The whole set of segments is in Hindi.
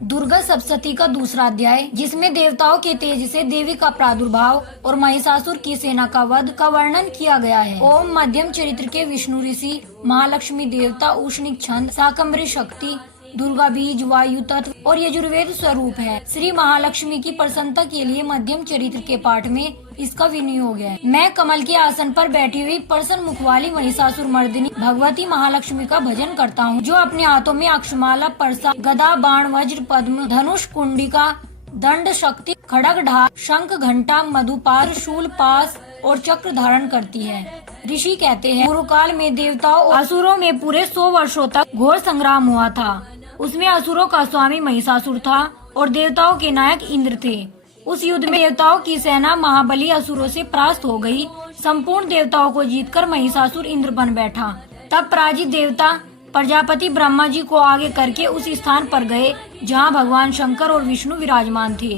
दुर्गा सप्तशती का दूसरा अध्याय, जिसमें देवताओं के तेज से देवी का प्रादुर्भाव और महिषासुर की सेना का वध का वर्णन किया गया है। ओम मध्यम चरित्र के विष्णु ऋषि, महालक्ष्मी देवता, उष्णिक छंद, शाकंभरी शक्ति, दुर्गा बीज, वायु तत्व और यजुर्वेद स्वरूप है। श्री महालक्ष्मी की प्रसन्नता के लिए मध्यम चरित्र के पाठ में इसका विनियोग है। मैं कमल के आसन पर बैठी हुई प्रसन्न मुख वाली महिषासुर मर्दिनी भगवती महालक्ष्मी का भजन करता हूँ, जो अपने हाथों में अक्षमाला, परसा, गदा, बाण, वज्र, पद्म, धनुष, कुंडिका, दंड, शक्ति, खड़ग, ढाल, शंख, घंटा, मधुपार, शूल, पास और चक्र धारण करती है। ऋषि कहते हैं, पूर्व काल में देवताओं और असुरों में पूरे 100 वर्षों तक घोर संग्राम हुआ था। उसमें असुरों का स्वामी महिषासुर था और देवताओं के नायक इंद्र थे। उस युद्ध में देवताओं की सेना महाबली असुरों से परास्त हो गई। संपूर्ण देवताओं को जीतकर महिषासुर इंद्र बन बैठा। तब पराजित देवता प्रजापति ब्रह्मा जी को आगे करके उस स्थान पर गए जहां भगवान शंकर और विष्णु विराजमान थे।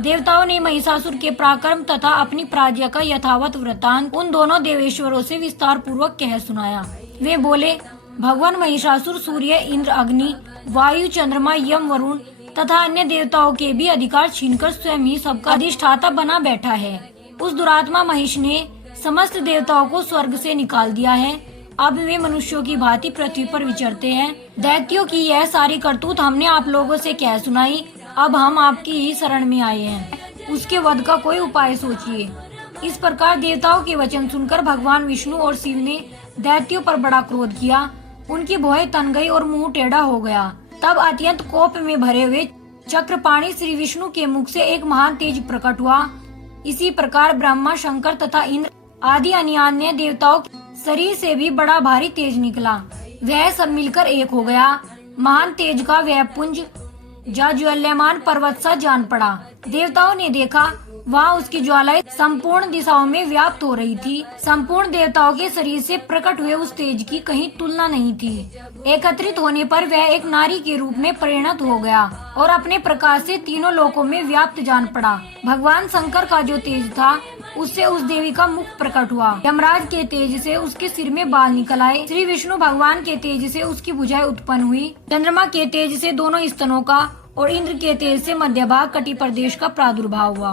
देवताओं ने महिषासुर के पराक्रम तथा अपनी पराजय का यथावत वृत्तांत उन दोनों देवेश्वरों से विस्तार पूर्वक कह सुनाया। वे बोले, भगवान महिषासुर सूर्य, इंद्र, अग्नि, वायु, चंद्रमा, यम, वरुण तथा अन्य देवताओं के भी अधिकार छीनकर स्वयं ही सबका अधिष्ठाता बना बैठा है। उस दुरात्मा महिष ने समस्त देवताओं को स्वर्ग से निकाल दिया है। अब वे मनुष्यों की भांति पृथ्वी पर विचरते हैं। दैत्यों की यह सारी करतूत हमने आप लोगों से कह सुनाई। अब हम आपकी ही शरण में आए हैं। उसके वध का कोई उपाय सोचिए। इस प्रकार देवताओं के वचन सुनकर भगवान विष्णु और शिव ने दैत्यों पर बड़ा क्रोध किया। उनकी भौहें तन गई और मुंह टेढ़ा हो गया। तब अत्यंत कोप में भरे हुए चक्रपाणी श्री विष्णु के मुख से एक महान तेज प्रकट हुआ। इसी प्रकार ब्रह्मा, शंकर तथा इंद्र आदि अन्य देवताओं के शरीर से भी बड़ा भारी तेज निकला। वह सब मिलकर एक हो गया। महान तेज का वह पुंज ज्वल्यमान पर्वत सा जान पड़ा। देवताओं ने देखा, वहाँ उसकी ज्वालाएं संपूर्ण दिशाओं में व्याप्त हो रही थी। संपूर्ण देवताओं के शरीर से प्रकट हुए उस तेज की कहीं तुलना नहीं थी। एकत्रित होने पर वह एक नारी के रूप में परिणत हो गया और अपने प्रकाश से तीनों लोकों में व्याप्त जान पड़ा। भगवान शंकर का जो तेज था, उससे उस देवी का मुख प्रकट हुआ। यमराज के तेज से उसके सिर में बाल निकल आए। श्री विष्णु भगवान के तेज से उसकी भुजाएं उत्पन्न हुई। चंद्रमा के तेज से दोनों स्तनों का और इंद्र के तेज से मध्य भाग कटि प्रदेश का प्रादुर्भाव हुआ।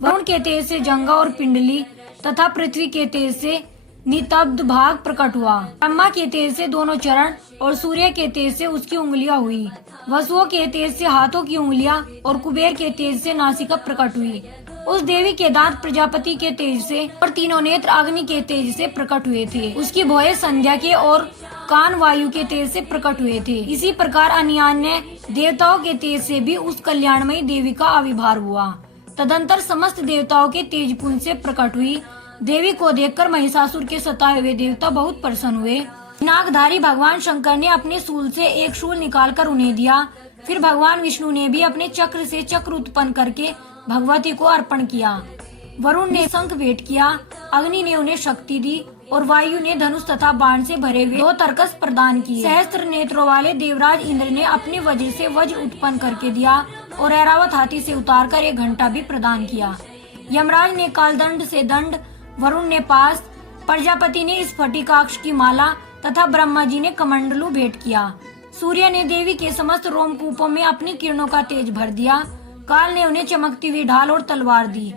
वरुण के तेज से जंगा और पिंडली तथा पृथ्वी के तेज से नितब्ध भाग प्रकट हुआ। ब्रह्मा के तेज से दोनों चरण और सूर्य के तेज से उसकी उंगलियां हुई। वसुओं के तेज से हाथों की उंगलियां और कुबेर के तेज से नासिका प्रकट हुई। उस देवी के दांत प्रजापति के तेज से और तीनों नेत्र अग्नि के तेज से प्रकट हुए थे। उसकी भौहें संध्या के और कान वायु के तेज से प्रकट हुए थे। इसी प्रकार अन्य देवताओं के तेज से भी उस कल्याणमयी देवी का आविर्भाव हुआ। तदंतर समस्त देवताओं के तेज पुंज से प्रकट हुई। देवी को देखकर महिषासुर के सताए हुए देवता बहुत प्रसन्न हुए। नागधारी भगवान शंकर ने अपने शूल से एक शूल निकालकर उन्हें दिया। फिर भगवान विष्णु ने भी अपने चक्र से चक्र उत्पन्न करके भगवती को अर्पण किया। वरुण ने शंख भेंट किया, अग्नि ने उन्हें शक्ति दी और वायु ने धनुष तथा बाण से भरे हुए 2 तरकस प्रदान किए। सहस्त्र नेत्रों वाले देवराज इंद्र ने अपने वज्र से वज्र उत्पन्न करके दिया और ऐरावत हाथी से उतारकर एक घंटा भी प्रदान किया। यमराज ने कालदंड से दंड, वरुण ने पास, प्रजापति ने स्फटिकाक्ष की माला तथा ब्रह्मा जी ने कमंडलू भेंट किया। सूर्य ने देवी के समस्त रोमकूपों में अपनी किरणों का तेज भर दिया। काल ने उन्हें चमकती हुई ढाल और तलवार दी।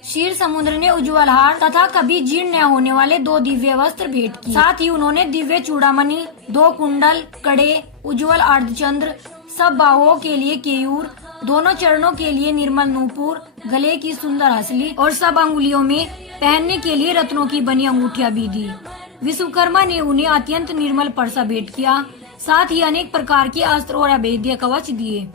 क्षीर समुद्र ने उज्ज्वल हार तथा कभी जीर्ण न होने वाले 2 दिव्य वस्त्र भेंट किए। साथ ही उन्होंने दिव्य चूड़ामणि, 2 कुंडल, कड़े, उज्ज्वल अर्धचंद्र, सब बाहुओं के लिए केयूर, दोनों चरणों के लिए निर्मल नूपुर, गले की सुंदर हसली और सब अंगुलियों में पहनने के लिए रत्नों की बनी अंगूठियां भी दी। विश्वकर्मा ने उन्हें अत्यंत निर्मल परसा भेंट किया। साथ ही अनेक प्रकार के अस्त्र और अभेद्य कवच दिए।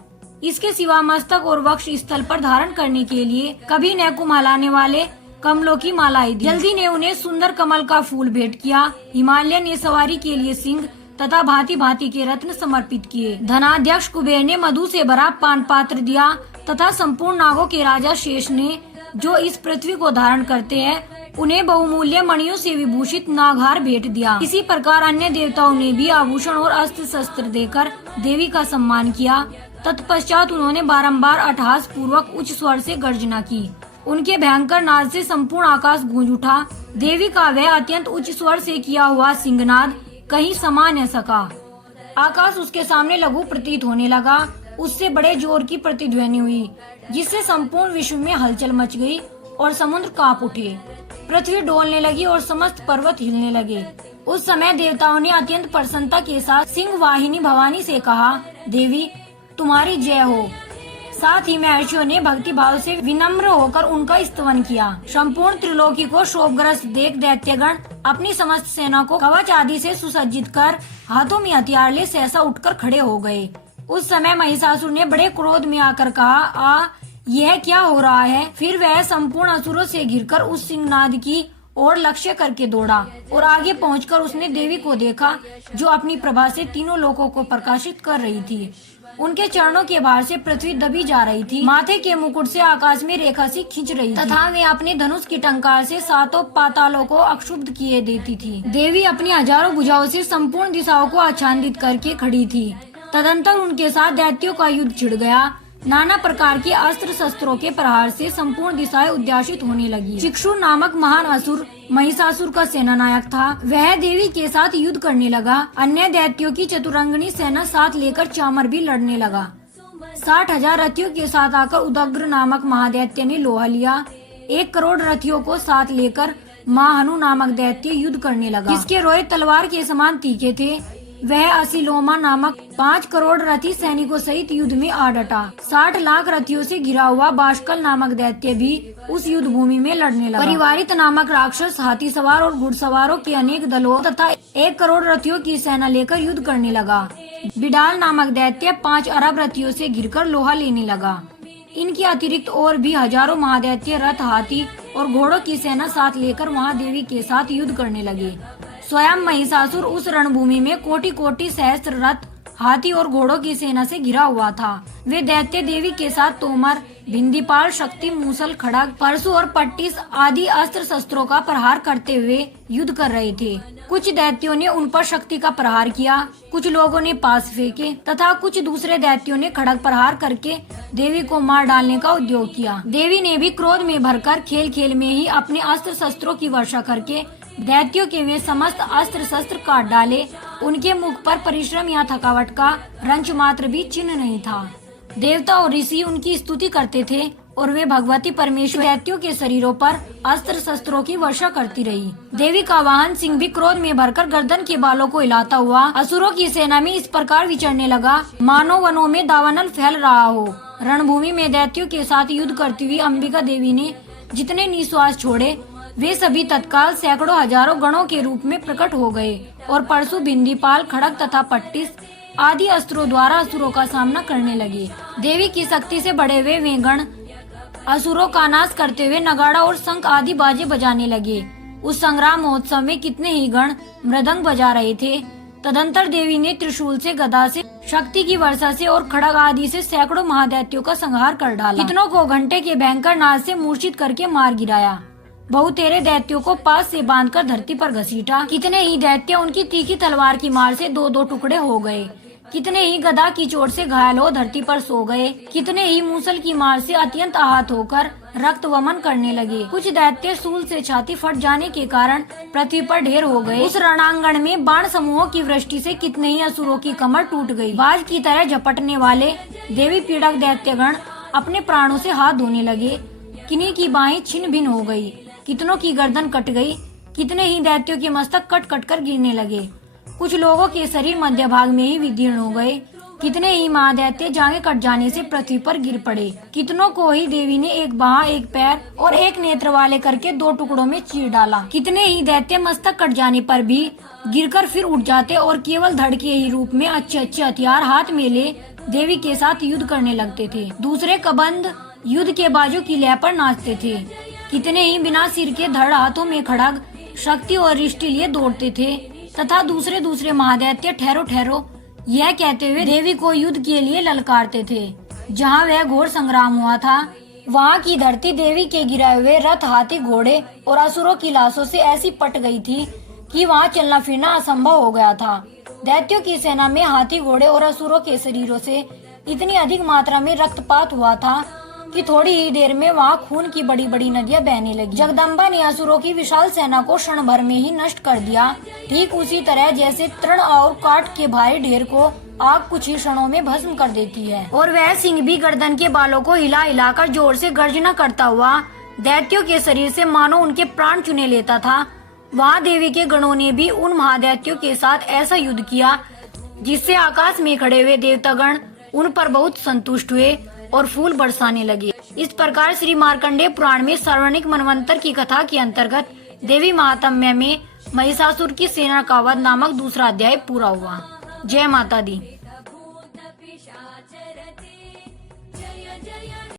इसके सिवा मस्तक और वक्ष स्थल पर धारण करने के लिए कभी न कुम्हलाने वाले कमलों की मालाएं दी। जल्दी ने उन्हें सुंदर कमल का फूल भेंट किया। हिमालय ने सवारी के लिए सिंह तथा भांति भांति के रत्न समर्पित किए। धनाध्यक्ष कुबेर ने मधु से भरा पान पात्र दिया तथा संपूर्ण नागों के राजा शेष ने, जो इस पृथ्वी को धारण करते हैं, उन्हें बहुमूल्य मणियों से विभूषित नागहार भेंट दिया। इसी प्रकार अन्य देवताओं ने भी आभूषण और अस्त्र शस्त्र देकर देवी का सम्मान किया। तत्पश्चात उन्होंने बारंबार अट्टहास पूर्वक उच्च स्वर से गर्जना की। उनके भयंकर नाद से संपूर्ण आकाश गूंज उठा। देवी का वह अत्यंत उच्च स्वर से किया हुआ सिंहनाद कहीं समा न सका। आकाश उसके सामने लघु प्रतीत होने लगा उससे बड़े जोर की प्रतिध्वनि हुई, जिससे संपूर्ण विश्व में हलचल मच गई और समुद्र कांप उठे। पृथ्वी डोलने लगी और समस्त पर्वत हिलने लगे। उस समय देवताओं ने अत्यंत प्रसन्नता के साथ सिंह वाहिनी भवानी से कहा, देवी तुम्हारी जय हो। साथ ही महर्षियों ने भक्ति भाव से विनम्र होकर उनका स्तवन किया। संपूर्ण त्रिलोकी को शोकग्रस्त देख दैत्यगण अपनी समस्त सेना को कवच आदि से सुसज्जित कर हाथों में हथियार ले सहसा उठकर खड़े हो गए। उस समय महिषासुर ने बड़े क्रोध में आकर कहा, यह क्या हो रहा है? फिर वह संपूर्ण असुरों से घिरकर उस सिंहनाद की ओर लक्ष्य करके दौड़ा और आगे पहुंचकर उसने देवी को देखा, जो अपनी प्रभा से तीनों लोकों को प्रकाशित कर रही थी। उनके चरणों के भार से पृथ्वी दबी जा रही थी। माथे के मुकुट से आकाश में रेखा सी खींच रही तथा वे अपने धनुष की टंकार से सातों पातालों को अक्षुब्ध किए देती थी। देवी अपनी हजारों भुजाओं से संपूर्ण दिशाओं को आच्छादित करके खड़ी थी। तदंतर उनके साथ दैत्यों का युद्ध छिड़ गया। नाना प्रकार के अस्त्र शस्त्रों के प्रहार से संपूर्ण दिशाएं उद्यासित होने लगी। चिक्षु नामक महान असुर महिषासुर का सेनानायक था। वह देवी के साथ युद्ध करने लगा। अन्य दैत्यों की चतुरंगनी सेना साथ लेकर चामर भी लड़ने लगा। 60,000 रथियों के साथ आकर उदग्र नामक महादैत्य ने लोहा लिया। 1 करोड़ रथियों को साथ लेकर महाहनु नामक दैत्य युद्ध करने लगा, जिसके रोए तलवार के समान तीखे थे। वह असिलोमा नामक 5 करोड़ रथी सैनिकों सहित युद्ध में आ डटा। 60 लाख रथियों से घिरा हुआ बाष्कल नामक दैत्य भी उस युद्ध भूमि में लड़ने लगा। परिवारित नामक राक्षस हाथी सवार और घुड़सवारों के अनेक दलों तथा 1 करोड़ रथियों की सेना लेकर युद्ध करने लगा। बिडाल नामक दैत्य 5 अरब रथियों से घिरकर लोहा लेने लगा। इनके अतिरिक्त और भी हजारों महादैत्य रथ, हाथी और घोड़ों की सेना साथ लेकर वहां देवी के साथ युद्ध करने लगे। स्वयं महिषासुर उस रणभूमि में कोटि कोटि सहस्त्र रथ, हाथी और घोड़ों की सेना से घिरा हुआ था। वे दैत्य देवी के साथ तोमर, भिंदीपाल, शक्ति, मूसल, खड़ग, परशु और पट्टिस आदि अस्त्र शस्त्रों का प्रहार करते हुए युद्ध कर रहे थे। कुछ दैत्यों ने उन पर शक्ति का प्रहार किया, कुछ लोगों ने पास फेंके तथा कुछ दूसरे दैत्यों ने खड़ग प्रहार करके देवी को मार डालने का उद्योग किया। देवी ने भी क्रोध में भरकर खेल खेल में ही अपने अस्त्र शस्त्रों की वर्षा करके दैत्यों के वे समस्त अस्त्र शस्त्र काट डाले। उनके मुख पर परिश्रम या थकावट का रंच मात्र भी चिन्ह नहीं था। देवता और ऋषि उनकी स्तुति करते थे और वे भगवती परमेश्वर दैत्यों के शरीरों पर अस्त्र शस्त्रों की वर्षा करती रही। देवी का वाहन सिंह भी क्रोध में भरकर गर्दन के बालों को हिलाता हुआ असुरों की सेना में इस प्रकार विचरने लगा, मानो वनों में दावानल फैल रहा हो। रणभूमि में दैत्यों के साथ युद्ध करती हुई अंबिका देवी ने जितने निश्वास छोड़े, वे सभी तत्काल सैकड़ों हजारों गणों के रूप में प्रकट हो गए और परशु, भिंदीपाल, खड़ग तथा पट्टिस आदि अस्त्रों द्वारा असुरों का सामना करने लगे। देवी की शक्ति से बड़े हुए वे गण असुरों का नाश करते हुए नगाड़ा और शंख आदि बाजे बजाने लगे। उस संग्राम महोत्सव में कितने ही गण मृदंग बजा रहे थे। तदंतर देवी ने त्रिशूल से, गदा से, शक्ति की वर्षा से और खड़ग आदि से सैकड़ों महादैत्यों का संहार कर डाला। कितनों को घंटे के भयंकर नाद से मूर्छित करके मार गिराया। बहुतेरे दैत्यों को पास से बांधकर धरती पर घसीटा। कितने ही दैत्य उनकी तीखी तलवार की मार से 2-2 टुकड़े हो गए। कितने ही गदा की चोट से घायल हो धरती पर सो गए। कितने ही मूसल की मार से अत्यंत आहत होकर रक्त वमन करने लगे। कुछ दैत्य सूल से छाती फट जाने के कारण पृथ्वी पर ढेर हो गए। उस रणांगण में बाण समूहों की वृष्टि से कितने ही असुरों की कमर टूट गई। बाज की तरह झपटने वाले देवी पीड़क दैत्यगण अपने प्राणों से हाथ धोने लगे। किन्हीं की बाहें छिन्न भिन्न हो गई, कितनों की गर्दन कट गई। कितने ही दैत्यों के मस्तक कट कट कर गिरने लगे। कुछ लोगों के शरीर मध्य भाग में ही विदीर्ण हो गए। कितने ही महादैत्य जांघें कट जाने से पृथ्वी पर गिर पड़े। कितनों को ही देवी ने एक बाह, एक पैर और एक नेत्र वाले करके 2 टुकड़ों में चीर डाला। कितने ही दैत्य मस्तक कट जाने पर भी गिरकर फिर उठ जाते और केवल धड़ के ही रूप में अच्छे अच्छे हथियार हाथ में ले देवी के साथ युद्ध करने लगते थे। दूसरे कबंध युद्ध के बाजों की लय पर नाचते थे। कितने ही बिना सिर के धड़, हाथों में खड़ग, शक्ति और रिष्टि लिए दौड़ते थे तथा दूसरे महादैत्य ठहरो ठहरो यह कहते हुए देवी को युद्ध के लिए ललकारते थे। जहां वह घोर संग्राम हुआ था, वहां की धरती देवी के गिराए हुए रथ, हाथी, घोड़े और असुरों की लाशों से ऐसी पट गई थी कि वहां चलना फिरना असंभव हो गया था। दैत्यों की सेना में हाथी, घोड़े और असुरों के शरीरों से इतनी अधिक मात्रा में रक्तपात हुआ था कि थोड़ी ही देर में वहाँ खून की बड़ी बड़ी नदियां बहने लगी। जगदम्बा ने असुरों की विशाल सेना को क्षण भर में ही नष्ट कर दिया। ठीक उसी तरह जैसे तृण और काठ के भारी ढेर को आग कुछ ही क्षणों में भस्म कर देती है और वह सिंह भी गर्दन के बालों को हिला हिलाकर जोर से गर्जना करता हुआ दैत्यों के शरीर से मानो उनके प्राण चुने लेता था। वहाँ देवी के गणों ने भी उन महादैत्यों के साथ ऐसा युद्ध किया जिससे आकाश में खड़े हुए देवतागण उन पर बहुत संतुष्ट हुए और फूल बरसाने लगे। इस प्रकार श्री मार्कंडेय पुराण में सार्वजनिक मनवंतर की कथा के अंतर्गत देवी महात्म्य में महिषासुर की सेना का वध नामक दूसरा अध्याय पूरा हुआ। जय माता दी।